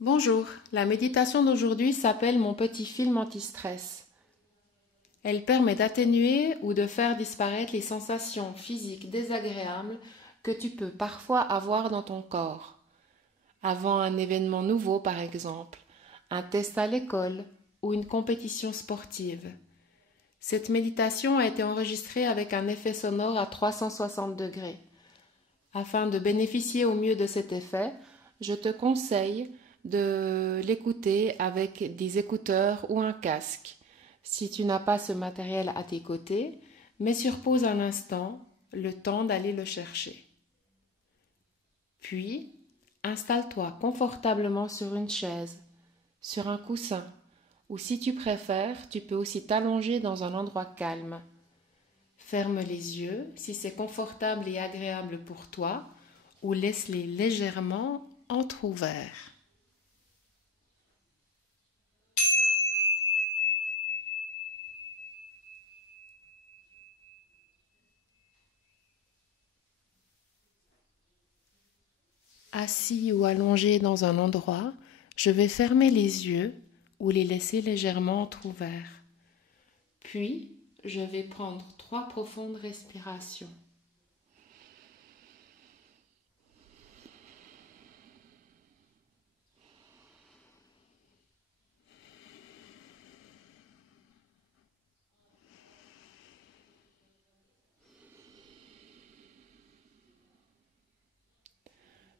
Bonjour, la méditation d'aujourd'hui s'appelle Mon petit film anti-stress. Elle permet d'atténuer ou de faire disparaître les sensations physiques désagréables que tu peux parfois avoir dans ton corps. Avant un événement nouveau par exemple, un test à l'école ou une compétition sportive. Cette méditation a été enregistrée avec un effet sonore à 360 degrés. Afin de bénéficier au mieux de cet effet, je te conseille de l'écouter avec des écouteurs ou un casque. Si tu n'as pas ce matériel à tes côtés, mets sur pause un instant, le temps d'aller le chercher. Puis, installe-toi confortablement sur une chaise, sur un coussin, ou si tu préfères, tu peux aussi t'allonger dans un endroit calme. Ferme les yeux si c'est confortable et agréable pour toi, ou laisse-les légèrement entr'ouverts. Assis ou allongé dans un endroit, je vais fermer les yeux ou les laisser légèrement entr'ouverts. Puis, je vais prendre 3 profondes respirations.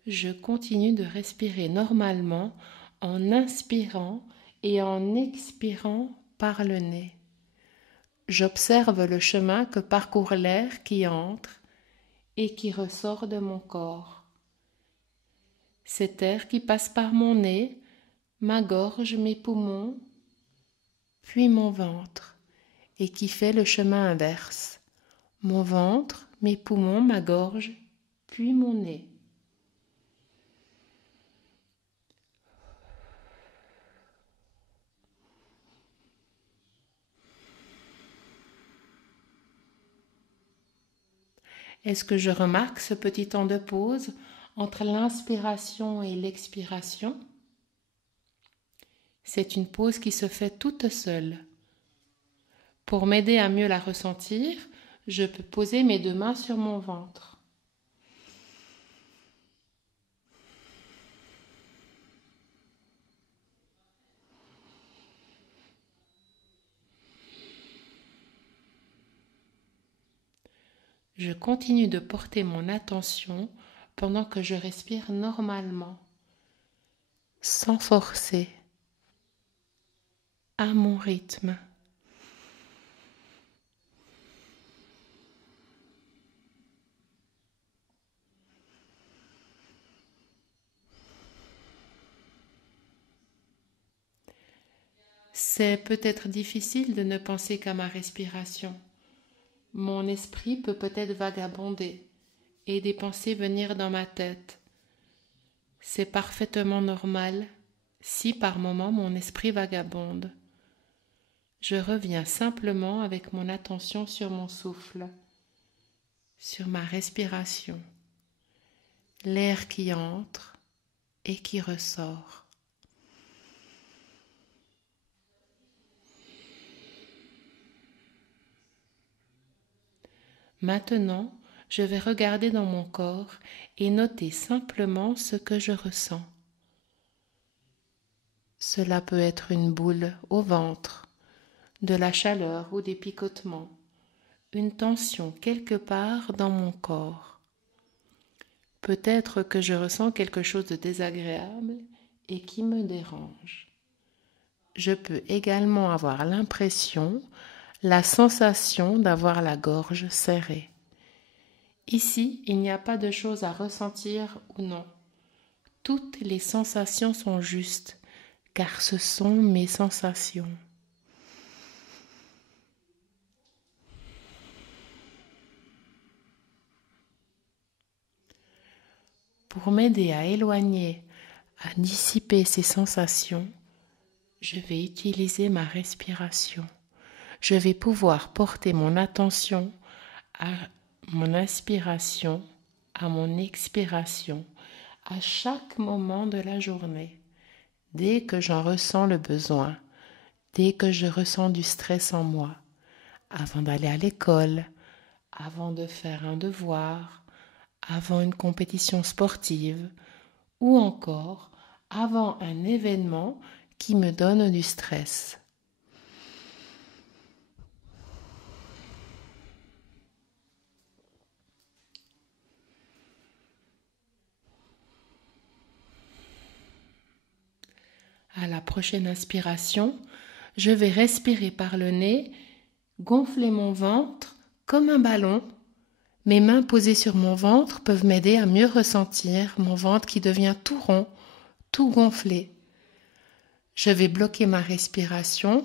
Je continue de respirer normalement en inspirant et en expirant par le nez. J'observe le chemin que parcourt l'air qui entre et qui ressort de mon corps. Cet air qui passe par mon nez, ma gorge, mes poumons, puis mon ventre, et qui fait le chemin inverse. Mon ventre, mes poumons, ma gorge, puis mon nez. Est-ce que je remarque ce petit temps de pause entre l'inspiration et l'expiration? C'est une pause qui se fait toute seule. Pour m'aider à mieux la ressentir, je peux poser mes 2 mains sur mon ventre. Je continue de porter mon attention pendant que je respire normalement, sans forcer, à mon rythme. C'est peut-être difficile de ne penser qu'à ma respiration. Mon esprit peut peut-être vagabonder et des pensées venir dans ma tête. C'est parfaitement normal si par moments mon esprit vagabonde. Je reviens simplement avec mon attention sur mon souffle, sur ma respiration, l'air qui entre et qui ressort. Maintenant, je vais regarder dans mon corps et noter simplement ce que je ressens. Cela peut être une boule au ventre, de la chaleur ou des picotements, une tension quelque part dans mon corps. Peut-être que je ressens quelque chose de désagréable et qui me dérange. Je peux également avoir l'impression, la sensation d'avoir la gorge serrée. Ici, il n'y a pas de choses à ressentir ou non. Toutes les sensations sont justes, car ce sont mes sensations. Pour m'aider à éloigner, à dissiper ces sensations, je vais utiliser ma respiration. Je vais pouvoir porter mon attention à mon inspiration, à mon expiration, à chaque moment de la journée. dès que j'en ressens le besoin, dès que je ressens du stress en moi, avant d'aller à l'école, avant de faire un devoir, avant une compétition sportive ou encore avant un événement qui me donne du stress. À la prochaine inspiration, je vais respirer par le nez, gonfler mon ventre comme un ballon. Mes mains posées sur mon ventre peuvent m'aider à mieux ressentir mon ventre qui devient tout rond, tout gonflé. Je vais bloquer ma respiration,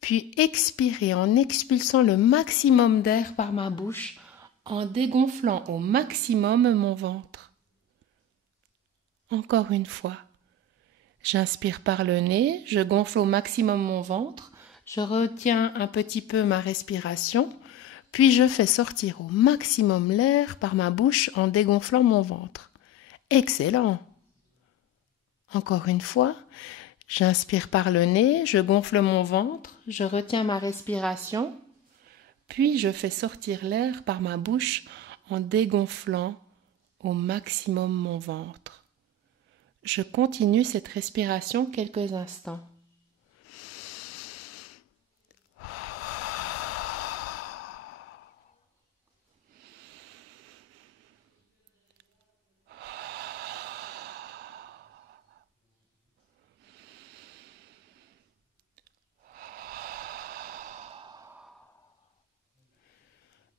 puis expirer en expulsant le maximum d'air par ma bouche, en dégonflant au maximum mon ventre. Encore une fois. J'inspire par le nez, je gonfle au maximum mon ventre, je retiens un petit peu ma respiration, puis je fais sortir au maximum l'air par ma bouche en dégonflant mon ventre. Excellent! Encore une fois, j'inspire par le nez, je gonfle mon ventre, je retiens ma respiration, puis je fais sortir l'air par ma bouche en dégonflant au maximum mon ventre. Je continue cette respiration quelques instants.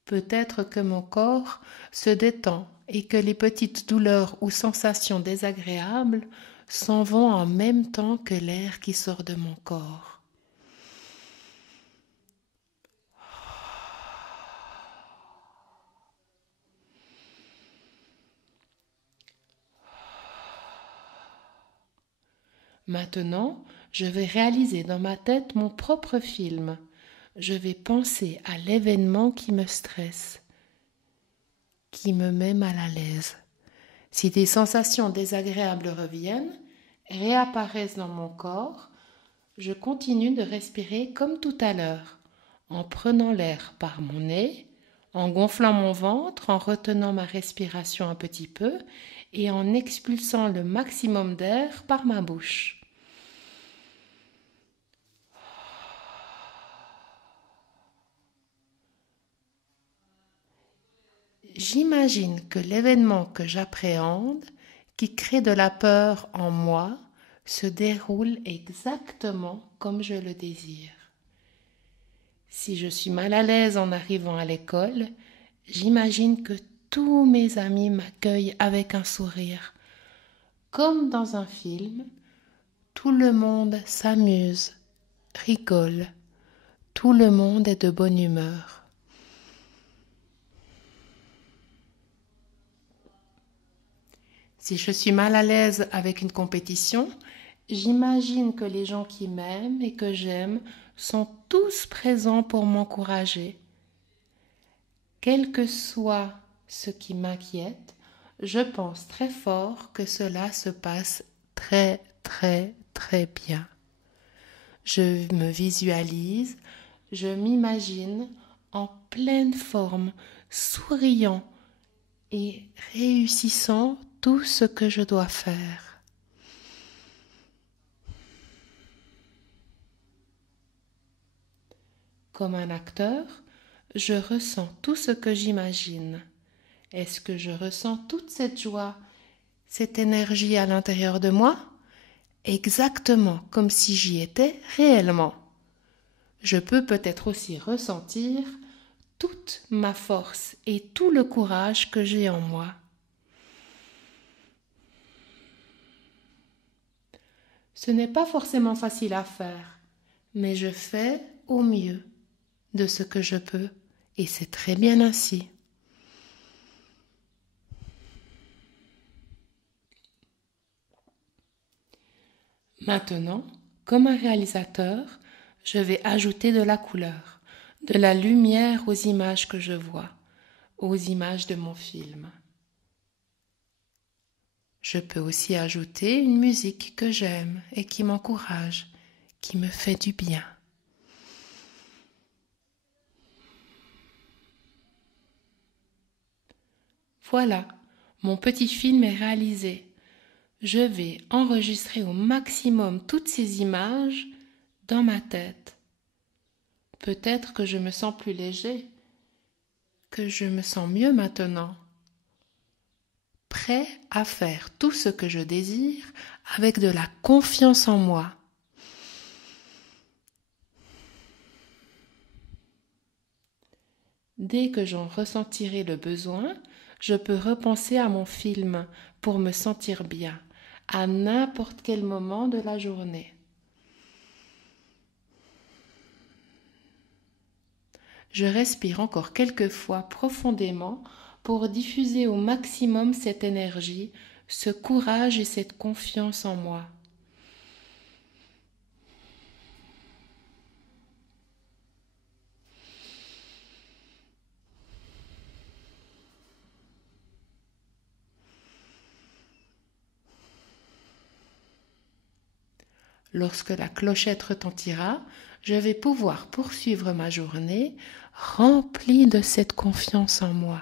Peut-être que mon corps se détend et que les petites douleurs ou sensations désagréables s'en vont en même temps que l'air qui sort de mon corps. Maintenant, je vais réaliser dans ma tête mon propre film. Je vais penser à l'événement qui me stresse, qui me met mal à l'aise. Si des sensations désagréables reviennent, réapparaissent dans mon corps, je continue de respirer comme tout à l'heure, en prenant l'air par mon nez, en gonflant mon ventre, en retenant ma respiration un petit peu et en expulsant le maximum d'air par ma bouche. J'imagine que l'événement que j'appréhende, qui crée de la peur en moi, se déroule exactement comme je le désire. Si je suis mal à l'aise en arrivant à l'école, j'imagine que tous mes amis m'accueillent avec un sourire. Comme dans un film, tout le monde s'amuse, rigole, tout le monde est de bonne humeur. Si je suis mal à l'aise avec une compétition, j'imagine que les gens qui m'aiment et que j'aime sont tous présents pour m'encourager. Quel que soit ce qui m'inquiète, je pense très fort que cela se passe très bien. Je me visualise, je m'imagine en pleine forme, souriant et réussissant tout ce que je dois faire. Comme un acteur, je ressens tout ce que j'imagine. Est-ce que je ressens toute cette joie, cette énergie à l'intérieur de moi? Exactement comme si j'y étais réellement. Je peux peut-être aussi ressentir toute ma force et tout le courage que j'ai en moi. Ce n'est pas forcément facile à faire, mais je fais au mieux de ce que je peux, et c'est très bien ainsi. Maintenant, comme un réalisateur, je vais ajouter de la couleur, de la lumière aux images que je vois, aux images de mon film. Je peux aussi ajouter une musique que j'aime et qui m'encourage, qui me fait du bien. Voilà, mon petit film est réalisé. Je vais enregistrer au maximum toutes ces images dans ma tête. Peut-être que je me sens plus léger, que je me sens mieux maintenant, prêt à faire tout ce que je désire avec de la confiance en moi. Dès que j'en ressentirai le besoin, je peux repenser à mon film pour me sentir bien, à n'importe quel moment de la journée. Je respire encore quelques fois profondément pour diffuser au maximum cette énergie, ce courage et cette confiance en moi. Lorsque la clochette retentira, je vais pouvoir poursuivre ma journée remplie de cette confiance en moi.